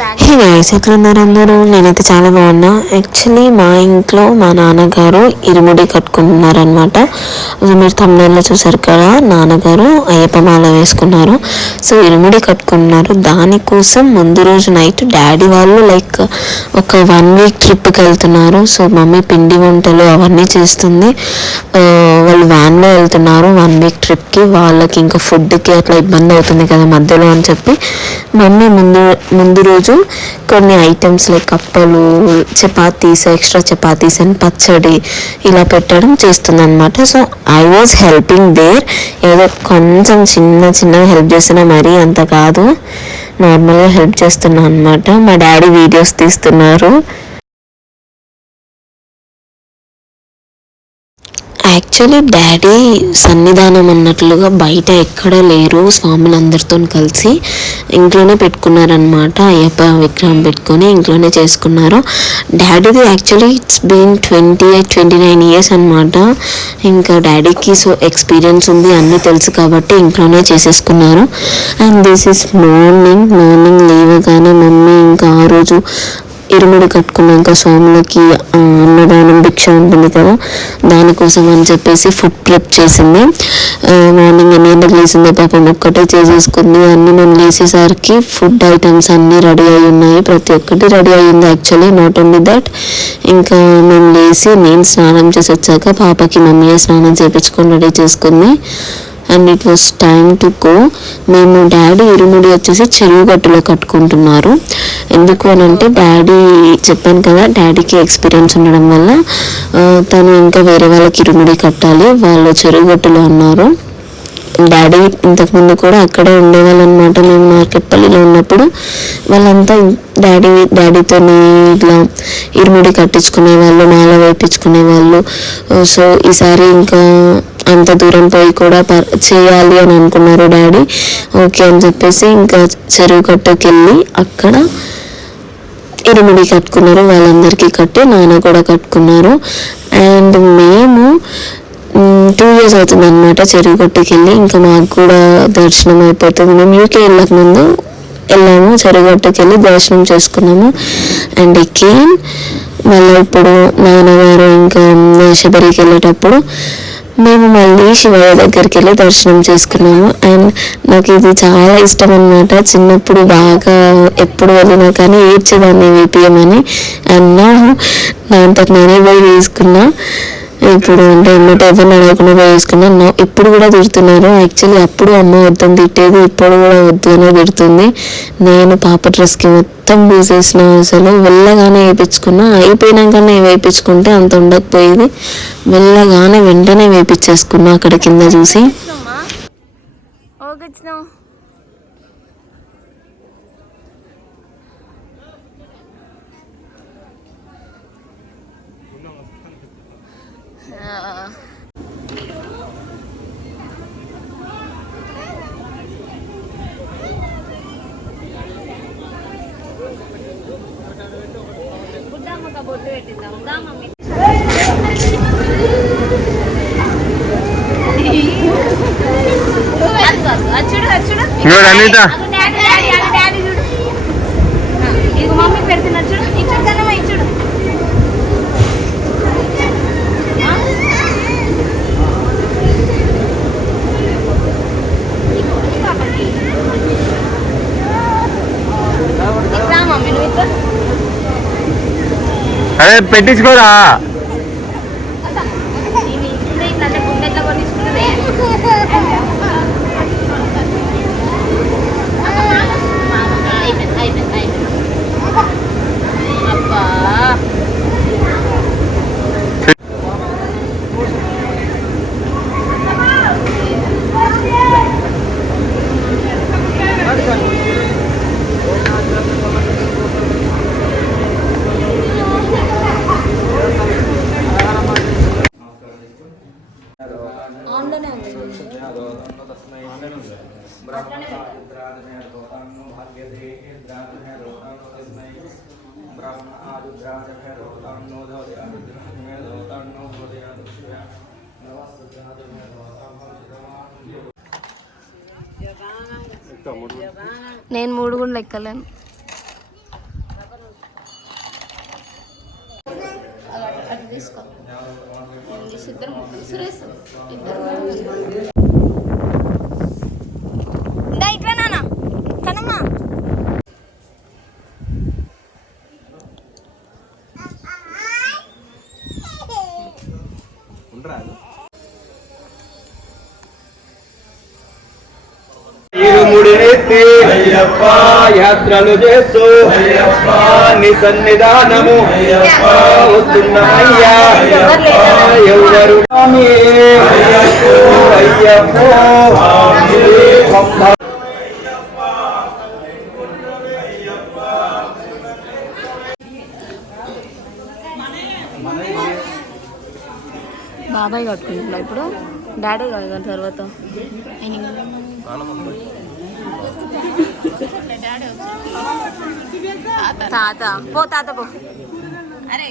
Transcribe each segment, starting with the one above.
Hey guys ఎట్లున్నారు అందరూ నేనైతే చాలా బాగున్నా. యాక్చువల్లీ మా ఇంట్లో మా నాన్నగారు ఇరుముడి కట్టుకుంటున్నారనమాట అది మీరు తమిళలో చూసారు కదా నాన్నగారు అయ్యప్ప మాల వేసుకున్నారు. సో ఇరుముడి కట్టుకుంటున్నారు. దానికోసం ముందు రోజు నైట్ డాడీ వాళ్ళు లైక్ ఒక వన్ వీక్ ట్రిప్కి వెళ్తున్నారు. సో మమ్మీ పిండి వంటలు అవన్నీ చేస్తుంది. వాళ్ళు వ్యాన్లో వెళ్తున్నారు వన్ వీక్ ట్రిప్కి వాళ్ళకి ఇంకా ఫుడ్కి అట్లా ఇబ్బంది అవుతుంది కదా మధ్యలో అని చెప్పి. మమ్మీ ముందు ముందు రోజు కొన్ని ఐటమ్స్ లైక్ కప్పలు చపాతీస్ ఎక్స్ట్రా చపాతీస్ అండ్ పచ్చడి ఇలా పెట్టడం చేస్తుందనమాట so I was helping there ఏదో కొంచెం చిన్న చిన్నగా హెల్ప్ చేస్తున్నా మరీ అంత కాదు. నార్మల్గా హెల్ప్ చేస్తున్నా అనమాట మా డాడీ వీడియోస్ తీస్తున్నారు. యాక్చువల్లీ డాడీ సన్నిధానం అన్నట్లుగా బయట ఎక్కడ లేరు. స్వాములందరితో కలిసి ఇంట్లోనే పెట్టుకున్నారనమాట అయ్యప్ప విగ్రహం పెట్టుకొని ఇంట్లోనే చేసుకున్నారు. డాడీది actually it's been twenty eight twenty nine years అనమాట ఇంకా డాడీకి సో ఎక్స్పీరియన్స్ ఉంది అన్నీ తెలుసు కాబట్టి ఇంట్లోనే చేసేసుకున్నారు. And this is morning morning లేవగానే మమ్మీ ఇంకా ఆ రోజు ఇరుముడి కట్టుకున్నాక స్వాములకి అన్నదానం భిక్ష ఉంటుంది కదా దానికోసం అని చెప్పేసి ఫుడ్ ప్రిప్ చేసింది. మార్నింగ్ ఎన్ని గంటలకు లేచిందో పాపం ఒక్కటే చేసేసుకుంది. అన్ని నేను లేచేసరికి ఫుడ్ ఐటమ్స్ అన్నీ రెడీ అయి ఉన్నాయి. ప్రతి ఒక్కటి రెడీ అయ్యింది యాక్చువల్లీ నాట్ ఓన్లీ దట్ ఇంకా మేము లేసి నేను స్నానం చేసి వచ్చాక పాపకి మమ్మీ స్నానం చేయించుకొని రెడీ చేసుకుంది. And it was time to go మేము డాడీ ఇరుముడి వచ్చేసి చెరువు గట్టులో కట్టుకుంటున్నారు. ఎందుకు అని అంటే డాడీ చెప్పాను కదా డాడీకి ఎక్స్పీరియన్స్ ఉండడం వల్ల తను ఇంకా వేరే వాళ్ళకి ఇరుముడి కట్టాలి వాళ్ళు చెరువు గట్టులో ఉన్నారు. డాడీ ఇంతకుముందు కూడా అక్కడే ఉండేవాళ్ళు అనమాట మేము మార్కెట్పల్లిలో ఉన్నప్పుడు. వాళ్ళంతా డాడీ డాడీతోనే ఇట్లా ఇరుముడి కట్టించుకునే వాళ్ళు మాల వేయించుకునే వాళ్ళు. సో ఈసారి ఇంకా అంత దూరం పోయి కూడా పర్ చేయాలి అని అనుకున్నారు డాడీ. ఓకే అని చెప్పేసి ఇంకా చెరువు కట్టకి వెళ్ళి అక్కడ ఇరుముడి కట్టుకున్నారు. వాళ్ళందరికీ కట్టి నాన్న కూడా కట్టుకున్నారు. అండ్ మేము టూ ఇయర్స్ అవుతుంది అనమాట చెరువు వెళ్ళి ఇంకా మాకు కూడా దర్శనం అయిపోతుంది. మేము యూకే వెళ్ళక ముందు వెళ్ళాము చెరువు వెళ్ళి దర్శనం చేసుకున్నాము. అండ్ అగైన్ మళ్ళీ ఇప్పుడు నాన్నగారు ఇంకా శబరికి వెళ్ళేటప్పుడు మేము మళ్ళీ శివయ్య దగ్గరికి వెళ్ళి దర్శనం చేసుకున్నాము. అండ్ నాకు ఇది చాలా ఇష్టం అనమాట చిన్నప్పుడు బాగా ఎప్పుడు వెళ్ళినా కానీ ఏడ్చేదాన్ని వేపియమని అండ్ నా నా నేనే పోయి తీసుకున్నా. ఇప్పుడు అంటే ఎన్నో అడగకుండా పోయి ఇప్పుడు కూడా తిడుతున్నారు. యాక్చువల్లీ అప్పుడు అమ్మ వద్దని తిట్టేది ఇప్పుడు కూడా వద్దు అనే తిడుతుంది. నేను పాప డ్రెస్కి మొత్తం పూసేసిన అసలు వెళ్ళగానే వేయించుకున్నా. అయిపోయినాకనే వేయించుకుంటే అంత ఉండకపోయేది. వెళ్ళగానే వెంటనే వేయించేసుకున్నా అక్కడ కింద చూసి. బొట్టు పెట్టిద్దాం దా మమ్మీ అచ్చుడు అచ్చుడు చూడు అనిత చూడు మమ్మీ పెడుతున్నా చూడు. ఇచ్చుడు కన్నమ్మ ఇచ్చుడు ఆ? ఇగో, ఈ పాపకి. ఇట్లా మమ్మీ నువ్వు ఇట్లా అదే పెట్టించుకోరా. ब्रह्मणायुद्राजभैरोतान्नो भाग्यते इन्द्राजभैरोतान्नो तस्मै ब्रह्मणायुद्राजभैरोतान्नो धौर्यादिद्राजभैरोतान्नो भूतयादुष्या నేను మూడు కూడా లెక్కలేను తీసుకో సురేష్ ఇద్దరు యాత్రలు చేస్తూ అయ్యప్ప. నీ సన్నిధానము అయ్యప్ప. ఎవరు? అయ్యప్ప. బాబాయ్ కట్టుకుంటున్నా ఇప్పుడు. డాడీ కాదు తర్వాత. తాత. పో తాత పో. అరే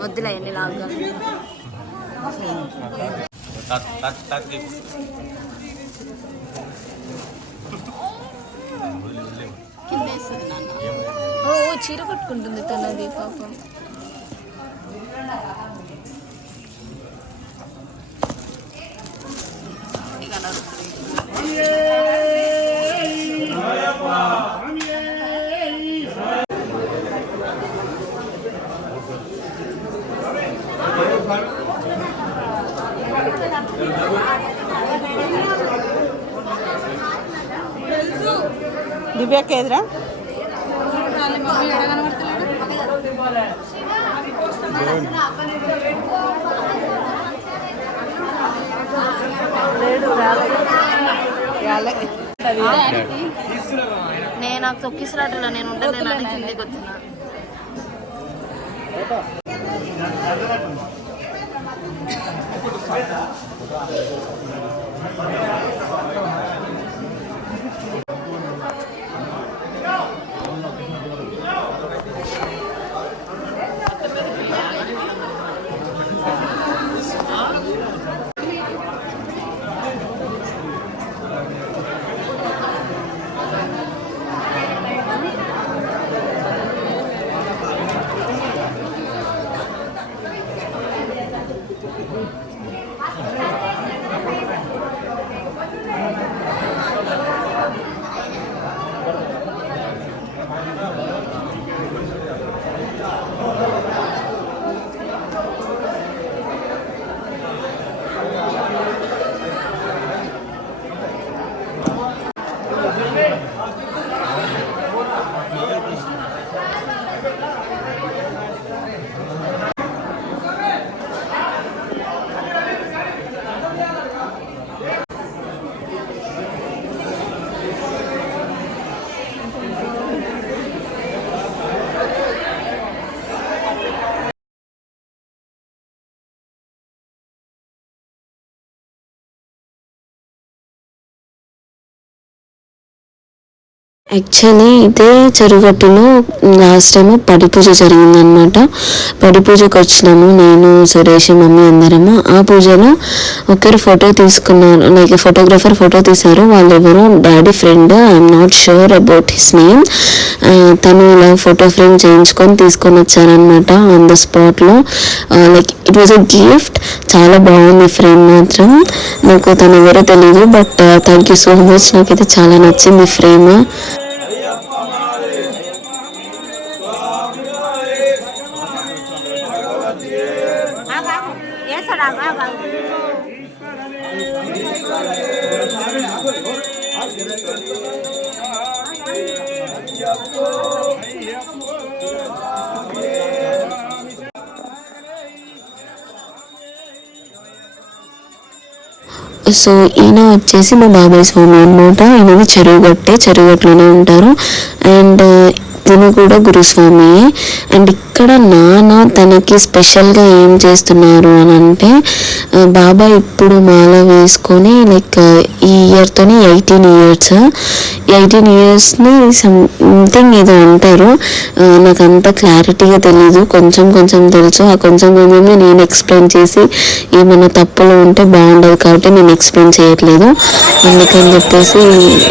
వద్దులే ఎన్ని లాగా ఓ ఓ, చీర కట్టుకుంటుంది తనది పాపం. దివ్యాకి ఎదురా? నేను నాకు తొక్కిసరాటలో నేను ఉండలేను అని కిందికి వచ్చిన. สวัสดีครับ యాక్చువల్లీ ఇదే చెరుగట్టులో లాస్ట్ టైం పడి పూజ జరిగిందనమాట పడి పూజకు వచ్చినాము నేను సురేష్ మమ్మీ అందరము. ఆ పూజలో ఒకరు ఫోటో తీసుకున్నారు లైక్ ఫోటోగ్రఫర్ ఫోటో తీశారు. వాళ్ళు ఎవరు daddy friend I'm not sure about his name తను ఇలా ఫోటో ఫ్రేమ్ చేయించుకొని తీసుకొని వచ్చారనమాట ఆన్ ద స్పాట్లో like it was a gift చాలా బాగుంది ఫ్రేమ్ మాత్రం. నాకు తను ఎవరో తెలియదు but thank you so much నాకైతే చాలా నచ్చింది ఫ్రేమ్ సో ఈయన వచ్చేసి మా బాబాయ్ స్వామి అనమాట ఈయనది చెరువుగట్టే చెరువుగట్లోనే ఉంటారు. అండ్ తిను కూడా గురుస్వామి. అండ్ ఇక్కడ నాన్న తనకి స్పెషల్గా ఏం చేస్తున్నారు అని అంటే బాబా ఇప్పుడు మాల వేసుకొని లైక్ ఈ ఇయర్తోని ఎయిటీన్ ఇయర్స్ ఎయిటీన్ ఇయర్స్ని సంథింగ్ ఏదో అంటారు. నాకు అంత క్లారిటీగా తెలీదు. కొంచెం కొంచెం తెలుసు. ఆ కొంచెం కొంచెం నేను ఎక్స్ప్లెయిన్ చేసి ఏమైనా తప్పులు ఉంటే బాగుండదు కాబట్టి నేను ఎక్స్ప్లెయిన్ చేయట్లేదు. అందుకని చెప్పేసి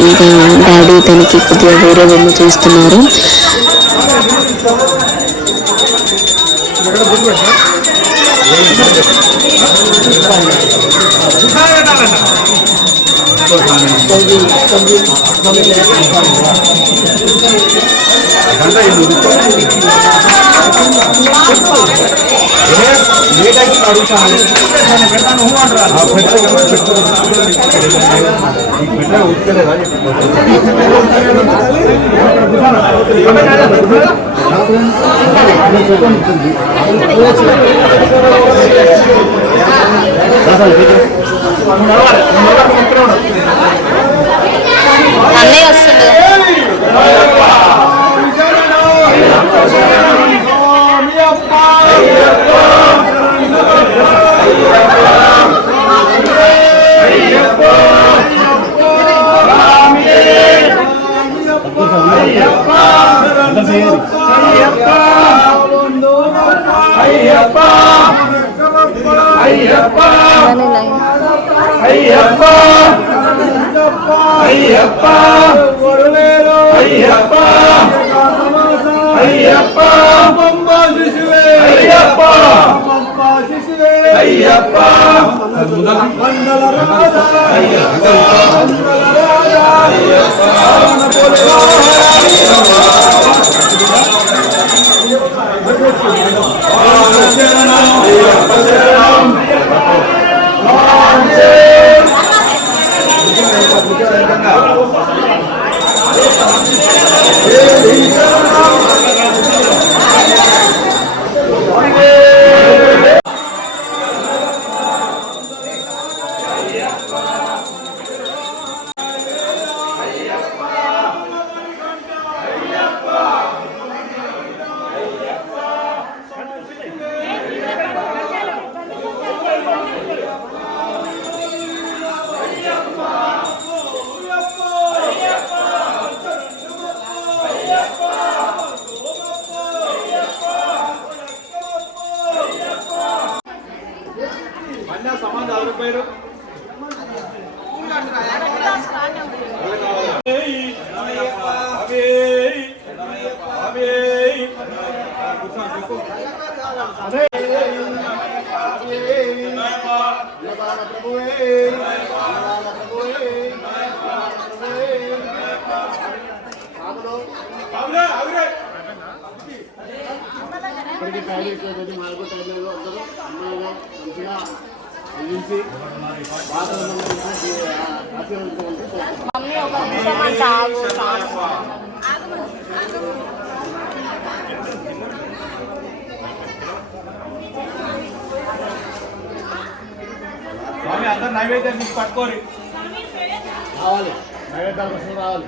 ఇంకా డాడీ తనకి కొద్దిగా వేరే బొమ్మ చేస్తున్నారు. ಗಂಡ ಇಲ್ಲಿ ಲೇಟಾಗಿ ಕಾಡುತ್ತಾ ಬೆಟ್ಟನ್ನು ಹೂ ಮಾಡ್ರ ಆ ಬೆಟ್ಟ ಹೋಗ್ತಾರೆ ಸರ್ ಸರ್ అయ్యప్ప! ఒడవేలో అయ్యప్ప! అయ్యప్ప! పంపా శిశువే! అయ్యప్ప! పంపా శిశువే! అయ్యప్ప! మండల రాజా! అయ్యప్ప! మండల రాజా అయ్యప్ప! అయ్యప్ప! శరణం అయ్యప్ప! శరణం అదేవిధంగా మాకు టైంలో అందరూ అమ్మాయిగా మంచిగా అందించి స్వామి అందరు నైవేద్యం మీకు పట్టుకోరు. రావాలి. నైవేద్యాలు రావాలి.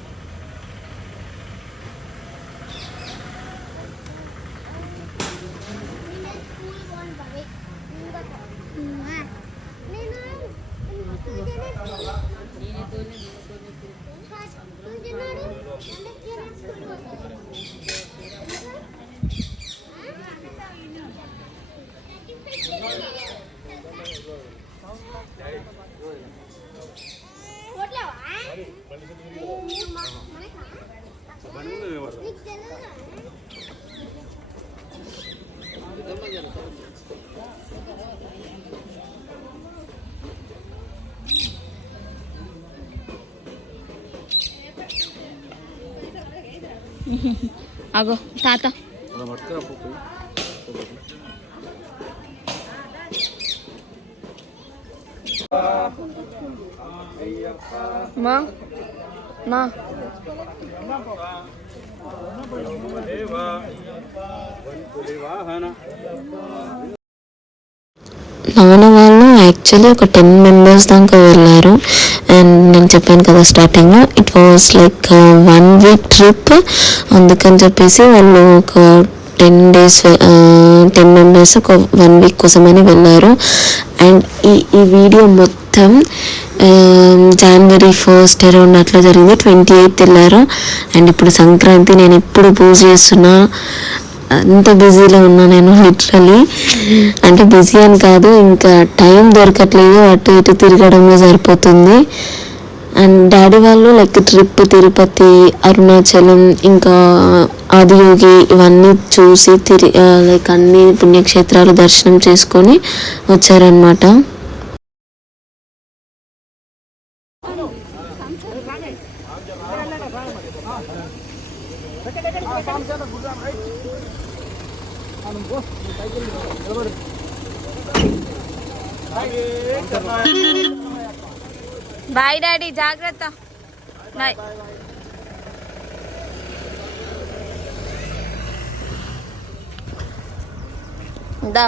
అగో తాత మా మా నాన్న యాక్చువల్లీ ఒక టెన్ మెంబర్స్ దాకా వెళ్ళారు. అండ్ నేను చెప్పాను కదా starting it was like one week trip అందుకని చెప్పేసి వాళ్ళు ఒక ten days uh, ten members ఒక వన్ వీక్ కోసమని వెళ్ళారు. అండ్ ఈ ఈ వీడియో మొత్తం జనవరి ఫస్ట్ అరౌండ్ అట్లా జరిగింది. ట్వంటీ ఎయిత్ వెళ్ళారు. అండ్ ఇప్పుడు సంక్రాంతి నేను ఎప్పుడు పూజ చేస్తున్నా? అంత బిజీలో ఉన్నా నేను లిటరలీ అంటే బిజీ అని కాదు ఇంకా టైం దొరకట్లేదు అటు ఇటు తిరగడమే సరిపోతుంది. అండ్ డాడీ వాళ్ళు లైక్ ట్రిప్ తిరుపతి అరుణాచలం ఇంకా ఆదియోగి ఇవన్నీ చూసి తిరి లైక్ అన్ని పుణ్యక్షేత్రాలు దర్శనం చేసుకొని వచ్చారనమాట బాయ్ డాడీ జాగ్రత్త. బాయ్. దా.